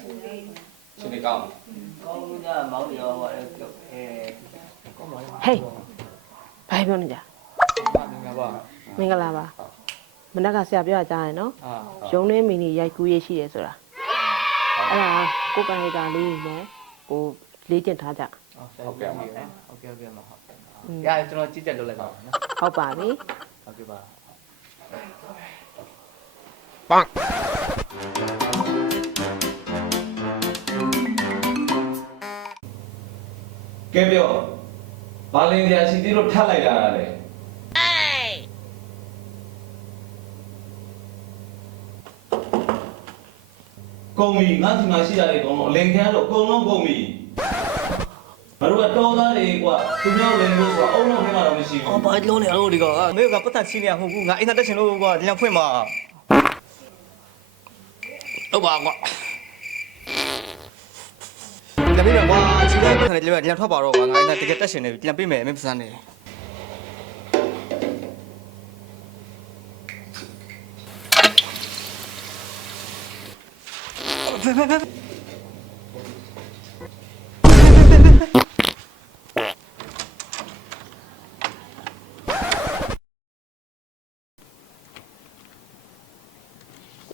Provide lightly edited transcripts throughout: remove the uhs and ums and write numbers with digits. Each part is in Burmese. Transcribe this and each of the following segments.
ရှင်နေကောင်း ကောင်းကြမောင်းရောဟဲ့ဘာပြောနေကြမင်္ဂလာပါမနက်ကဆရာပြောကြတယ်နော်ရုံးလေးမီနီရိုက်ကူးရေးရှိတယ်ဆိုတာအဲ့ဒါကိုကန်ရီတာလေးနဲ့ကိုလေ့ကျင့်ထားကြဟုတ်ကဲ့ပါဟုတ်ကဲ့ဟုတ်ရကျွန်တော်ကြည့်ချက်လုပ်လိုက်ပါနော်ဟုတ်ပါပြီဟုတ်ကဲ့ပါปังကဲပြောဘာလင်းကြာချီတီတို့ထပ်လိုက်တာလေကုန်ပြီငါဒီမှာရှိရတယ်အကုန်လုံးအလင်ခံတော့အကုန်လုံးကုန်ပြီဘာလို့တော့သားတွေကွာသူမျိုးလင်လို့ဆိုတာအုံလုံးထဲမှာတော့မရှိဘူးဘာလုံးနေလို့ဒီကောင်မင်းကပတ်သက်ချင်းနေမဟုတ်ဘူးငါအင်တာတက်ရှင်လို့ကွာညဖွင့်မှာဟုတ်ပါကွာတမီးကွာချီလိုက်ပြန်လေပြန်ထွက်ပါတော့ကွာငါအင်တာတကယ်တက်ရှင်နေပြန်ပြေးမယ်မင်းပစံနေ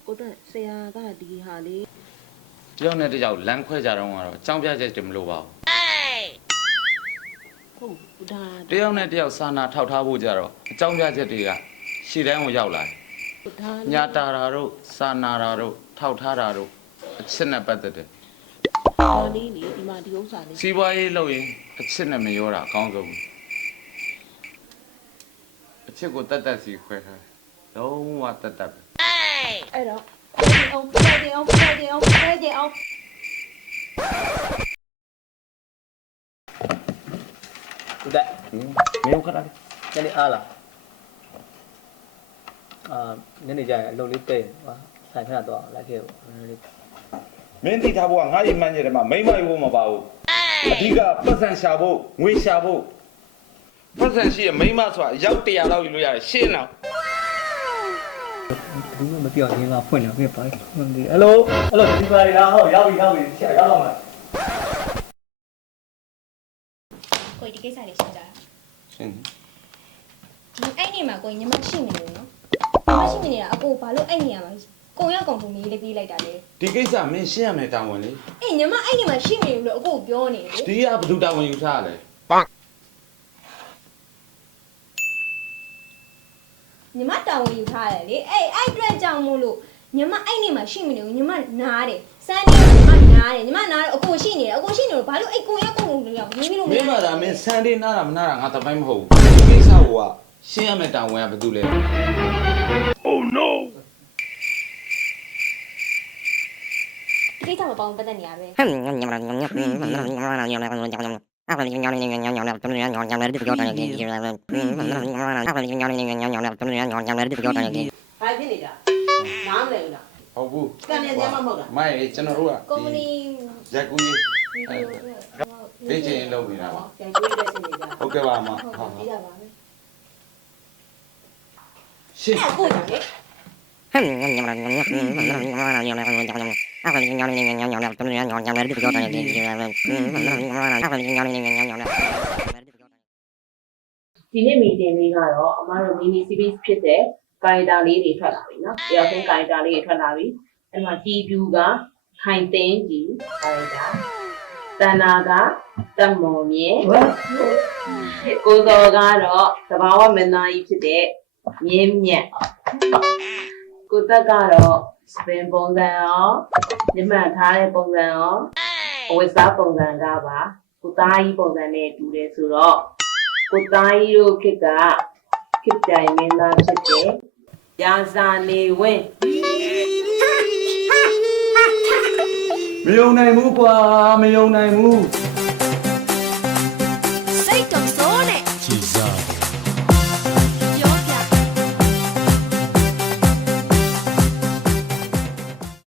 ကိုတက်ဆရာကဒီဟာလေး တယောက်နဲ့တယောက်လမ်းခွဲကြတော့ကတော့အကြောင်းပြချက်တည်းမလို့ပါဘူးဟုတ်ဒါတယောက်နဲ့တယောက်စာနာထောက်ထားဖို့ကြတော့အကြောင်းပြချက်တွေကရှေ့တိုင်းကိုရောက်လာတယ်ညာတာတာတို့စာနာတာတို့ထောက်ထားတာတို့အချစ်နဲ့ပတ်သက်တယ်ဒါလေးလေဒီမှာဒီဥစ္စာလေးစီးပွားရေးလုပ်ရင်အချစ်နဲ့မရောတာအကောင်းဆုံးအချစ်ကိုတတ်တတ်စီခွဲထားလုံးဝတတ်တတ်ပဲအဲ့တော့အောင်ဖဲကြအောင်ဖဲကြအောင်ဖဲကြအောင်ဟုတ်တယ်မင်းခက်တာညနေအားလားညနေကျရင်အလုပ်လေးတဲ့ဟာဆိုင်ခဏတော့လိုက်ခဲ့ပေါ့မင်းသိထားဖို့ကငါ့အိမ်မှန်းကျတယ်မှာမိမ့်မဖို့မပါဘူးအဓိကပတ်စံရှာဖို့ငွေရှာဖို့ပတ်စံရှိရမိမ့်မဆိုတာရောက်100လောက်ယူလို့ရတယ်ရှင်းတော့ဘူးမပြောင်းရင်းကဖွင့်နေပြီပါဟယ်လိုဒီပါရီလားဟုတ်ရောက်ပြီရောက်တော့မှာကိုဒီကိစ္စလေးရှင်းကြတာရှင်းအဲ့နေမှာကိုညီမရှိနေလို့နော်မရှိနေတာအကိုဘာလို့အဲ့နေရမှာကိုရောက်ကောင်ပုံလေးလေးပြေးလိုက်တာလေဒီကိစ္စမင်းရှင်းရမယ်တာဝန်လေအေးညီမအဲ့နေမှာရှိနေလို့အကိုပြောနေလေဒီကဘယ်သူတာဝန်ယူထားလဲညီမတာဝန်ယူထားတယ်လေအဲ့အတွက်ကြောင့်မို့လို့ညီမအဲ့နေမှာရှိနေလို့ညီမနားတယ်စမ်းနေညီမနားတယ်ညီမနားတယ်အကိုရှိနေတယ်အကိုရှိနေလို့ဘာလို့အဲ့ကိုရောက်ကောင်ပုံလေးရောက်ပြီးလို့မင်းမသာမင်းစမ်းဒေးနားတာမနားတာငါတပိုင်းမဟုတ်ဘူးဒီကိစ္စကရှင်းရမယ်တာဝန်ကဘယ်သူလဲ Oh no ဒီကိစ္စမပေါင်းပတ်သက်နေရပဲဘာဖြစ်နေတာနားမလဲဘူးလားဟုတ်ဘူးကန်နေကြမှာမဟုတ်လားမိုင်းကျွန်တော်တို့ကကုမ္ပဏီရက်ကူးရေးပေးချင်လုပ်နေတာပါပြန်ကြည့်တဲ့စင်နေကြဟုတ်ကဲ့ပါအမဟုတ်ပြီးတာပါပဲရှင်းအခုလေဒီနေ့မီတင်လေးကတော့အမတို့မီနီ series ဖြစ်တဲ့ကာရီတာလေးတွေထွက်လာပြီเนาะတယောက်ချင်းကာရီတာလေးတွေထွက်လာပြီအဲ့မှာတီပြူကခိုင်သိန်းကြီးကာရီတာတဏ္ဍာကတက်မော်မြဲကိုစောကတော့သဘာဝမင်းသားကြီးဖြစ်တဲ့မြင်းမြတ်ကိုသက်ကတော့စပင်ပုံစံရောညမှန်ထားတဲ့ပုံစံရောအဝတ်စားပုံစံကပါကိုသားကြီးပုံစံနဲ့တူတယ်ဆိုတော့ကိုသားကြီးတို့ခစ်ကြိုင်မင်းသားဖြစ်တဲ့ရာဇာနေဝင်းမယုံနိုင်ဘူးကွာမယုံနိုင်ဘူး